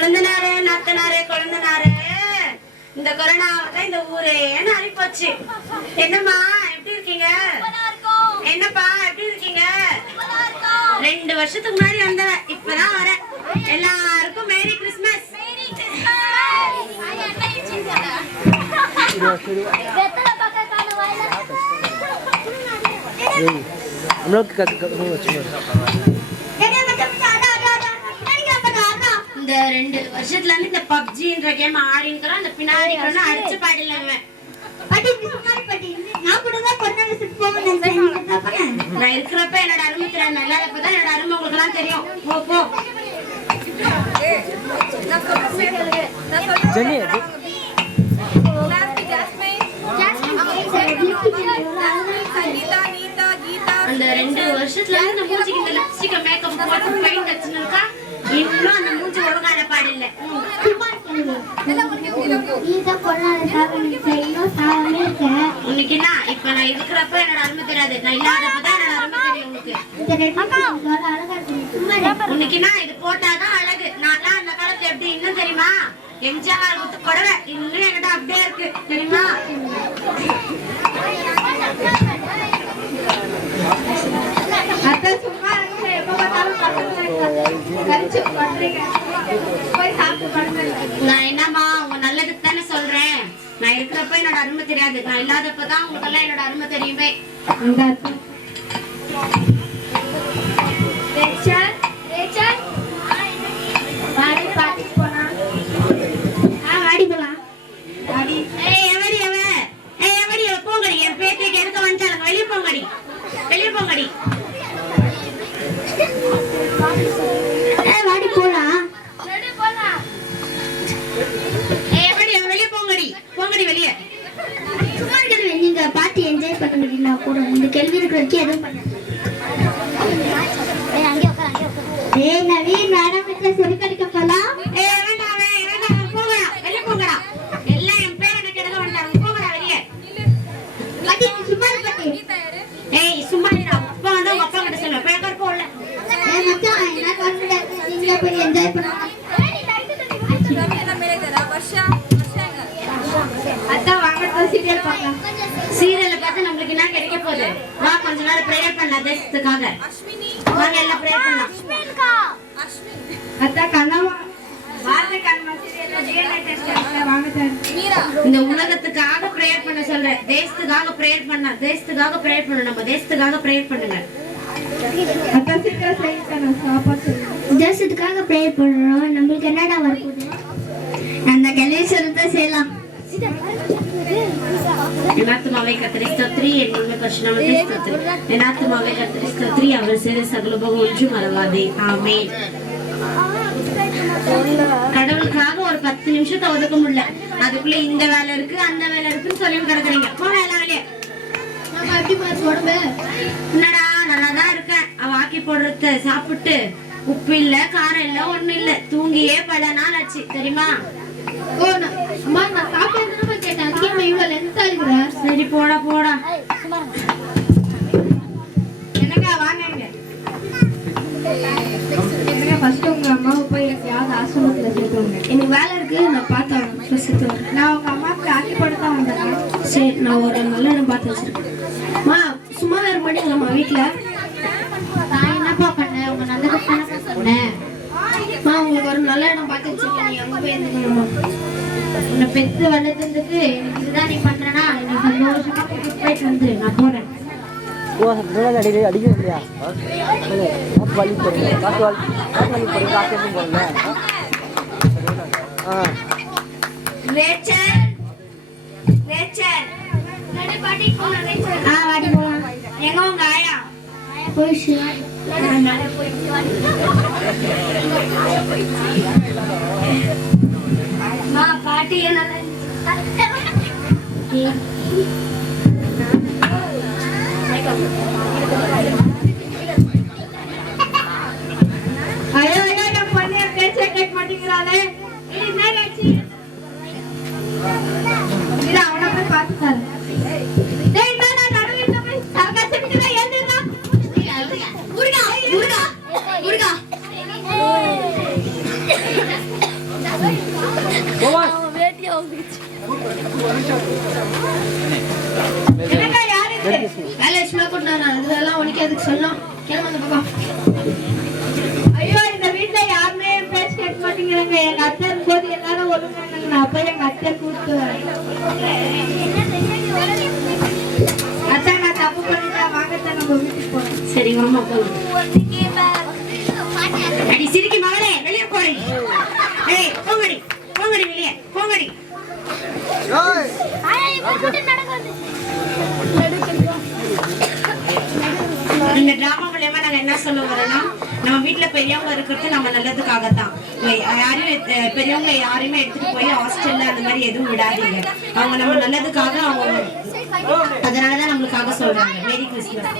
கொழுந்தனாரு நாத்தனாரு கொழுந்தனாரு இந்த கொரோனாவை இந்த ஊரே நாரி போச்சு. என்னம்மா எப்படி இருக்கீங்க? என்னப்பா எப்படி இருக்கீங்க? 2 வருஷத்துக்கு முன்னாடி வந்த இப்பதான் வரேன். எல்லாருக்கும் மேரி கிறிஸ்மஸ். இந்த 2 வருஷத்துல இருந்து இந்த பப்ஜின்ற கேம் ஆடின்றான். அந்த பின்னாடி கொண்டு அடிச்சு பாடிடலாங்க. நான் இருக்கிறப்ப என்னோட அருமை தெரியாது, நல்லா இருப்பதான் என்னோட அருமை உங்களுக்கு எல்லாம் தெரியும். போ போ அந்த 2 வருஷத்துல இருந்து மூஞ்சிக்கு இந்த லிப்ஸ்டிக் மேக்கப் போட்டு பெயிண்ட் அடிச்சுருக்கா. இன்னும் அந்த மூஞ்சி ஒழுங்கான பாடல. இன்னைக்குன்னா இப்ப நான் இருக்கிறப்ப என்னோட அருமை தெரியாது, நான் இல்லாதப்பதான் என்னோட அருமை தெரியும் உங்களுக்கு. இன்னைக்குன்னா இது போட்டாதான் அழகு. நான் அந்த காலத்துல எப்படி இன்னும் தெரியுமா, எம்ஜிஆர் குத்து புடவை இன்னும் என்கிட்ட அப்படியே இருக்கு தெரியுமா. நான் என்னமா உங்க நல்லதுக்கு தானே சொல்றேன். நான் இருக்கிறப்ப என்னோட அருமை தெரியாது, நான் இல்லாதப்பதான் உங்களுக்கு எல்லாம் என்னோட அருமை தெரியுமே. போங்கடி, என் பேத்திக்கு எடுக்க வந்துட்டாங்க. வெளியே போங்கடி, வெளியே போங்கடி. வாடி போலாம். வெளியே போங்கடி, போங்கடி வெளியே. நீங்க பார்த்து என்ஜாய் பண்ண முடியல கூட. இந்த கேள்வி இருக்கிறதுக்கு எதுவும் பண்ண. நவீன் மேடம் வீட்டுல சரி கடிக்க போலாம். போங்கடா வெளியே போங்கடா. எல்லாம் என் பேர் எனக்கு எடுக்க வந்துட்டாங்க. போங்கடா வெளியே. சும்மா ஏய் சும்மா அப்பா வந்து உங்க அப்பா கிட்ட சொல்லுவேன். பேக்கர் போடல என்ஜாய் பண்ண. சீரியல் பார்த்து நம்மளுக்கு என்ன கிடைக்க போகுது? வா கொஞ்ச நேரம் ப்ரேயர் பண்ணலாம் தேசத்துக்காக. வாங்க எல்லாம் ப்ரேயர் பண்ணலாம். அத்தா கண்ணம்மா இந்த உலகத்துக்காக ப்ரேயர் பண்ண சொல்றேன். தேசத்துக்காக ப்ரேயர் பண்ண, தேசத்துக்காக ப்ரேயர் பண்ணணும். நம்ம தேசத்துக்காக ப்ரேயர் பண்ணுங்க. தேசத்துக்காக ப்ரேயர் பண்றோம். நம்மளுக்கு என்னடா வரப்போகுது? அந்த கேள்வி சொல்றத செய்யலாம். என்னாத்துமாவே கர்த்தரை ஸ்தோத்திரி, என் உண்மை பரிசுத்தமாவே ஸ்தோத்திரி. என்னாத்துமாவே கர்த்தரை ஸ்தோத்திரி, அவர் செய்த சகல உபகாரம் ஒன்றும் மறவாதே. ஆமென். கடவுளுக்காக ஒரு 10 நிமிஷத்தை ஒதுக்க முடியல. அதுக்குள்ள இந்த வேலை இருக்கு அந்த வேலை இருக்குன்னு சொல்லி கிடக்குறீங்க. போன எல்லாம் வேலையே. என்னடா நல்லாதான் இருக்கேன். வாக்கி போடுறத சாப்பிட்டு உப்பு இல்ல காரம் இல்ல ஒண்ணு இல்ல, தூங்கியே பல நாள் ஆச்சு தெரியுமா. சரி போடா போடா. என்னக்கா வாங்க. உங்க அம்மாவை போய் எப்பயாவது ஆசிரமத்துல சேர்த்துவாங்க. எனக்கு வேலை இருக்கு, நான் பார்த்தேன். நான் உங்க அம்மாவுக்கு ஆக்கி போட்டு தான் வந்தேன். சரி நான் ஒரு நல்ல இடம் பார்த்து வச்சிருக்கேன். சும்மா வேற மாட்டீங்களாம்மா வீட்டுல? நான் என்னப்பா பண்ணேன்? உங்க நல்லதுக்கு தானே சொன்னேன். உங்களுக்கு ஒரு நல்ல இடம் பார்த்து வச்சிருக்கேன். நீ அங்க போய் இருந்துக்கணுமா? உன்னை பெத்து வளர்த்ததுக்கு எனக்கு இதுதான் நீ பண்றேன்னா எனக்கு சந்தோஷமா போயிட்டு வந்து நான் போறேன். எங்க உங்க ஆயா போயிடுச்சு? பாட்டி ஐயோ ஐயோ பண்ணி பேச்ச கேட்க மாட்டேங்கிறாளே. அவனை போய் பார்த்துட்டாரு. என்னக்கா யாரு இது? வேலை விஷயமா கூட்டினாங்க. அதெல்லாம் உனக்கு அதுக்கு சொன்னோம். கிளம்புங்க பாப்பா. ஐயோ இந்த வீட்டுல யாருமே பேச கேட்க மாட்டேங்கிறாங்க. எங்க அத்தை இருக்கும்போது எல்லாரும் ஒழுங்காங்க. நான் போய் எங்க அத்தை கூப்பிட்டு வரேன். அத்தை நான் தப்பு பண்ணிட்டேன். வாங்கத்தான் நம்ம வீட்டுக்கு போறோம். சரி வாமா போலாம். அடி சிரிக்கி மகளே வெளியே போடி. ஏய் போங்கடி போங்கடி வெளியே போங்கடி. இந்த டிராமா மூலமா நாங்க என்ன சொல்ல வரோம்னா, நம்ம வீட்டுல பெரியவங்க இருக்கிறது நம்ம நல்லதுக்காகத்தான். யாரையும் பெரியவங்க யாரையுமே எடுத்துட்டு போய் ஹாஸ்டல்ல அந்த மாதிரி எதுவும் விடாதீங்க. அவங்க நம்ம நல்லதுக்காக அவங்க அதனாலதான் நம்மளுக்காக சொல்றாங்க. Merry Christmas.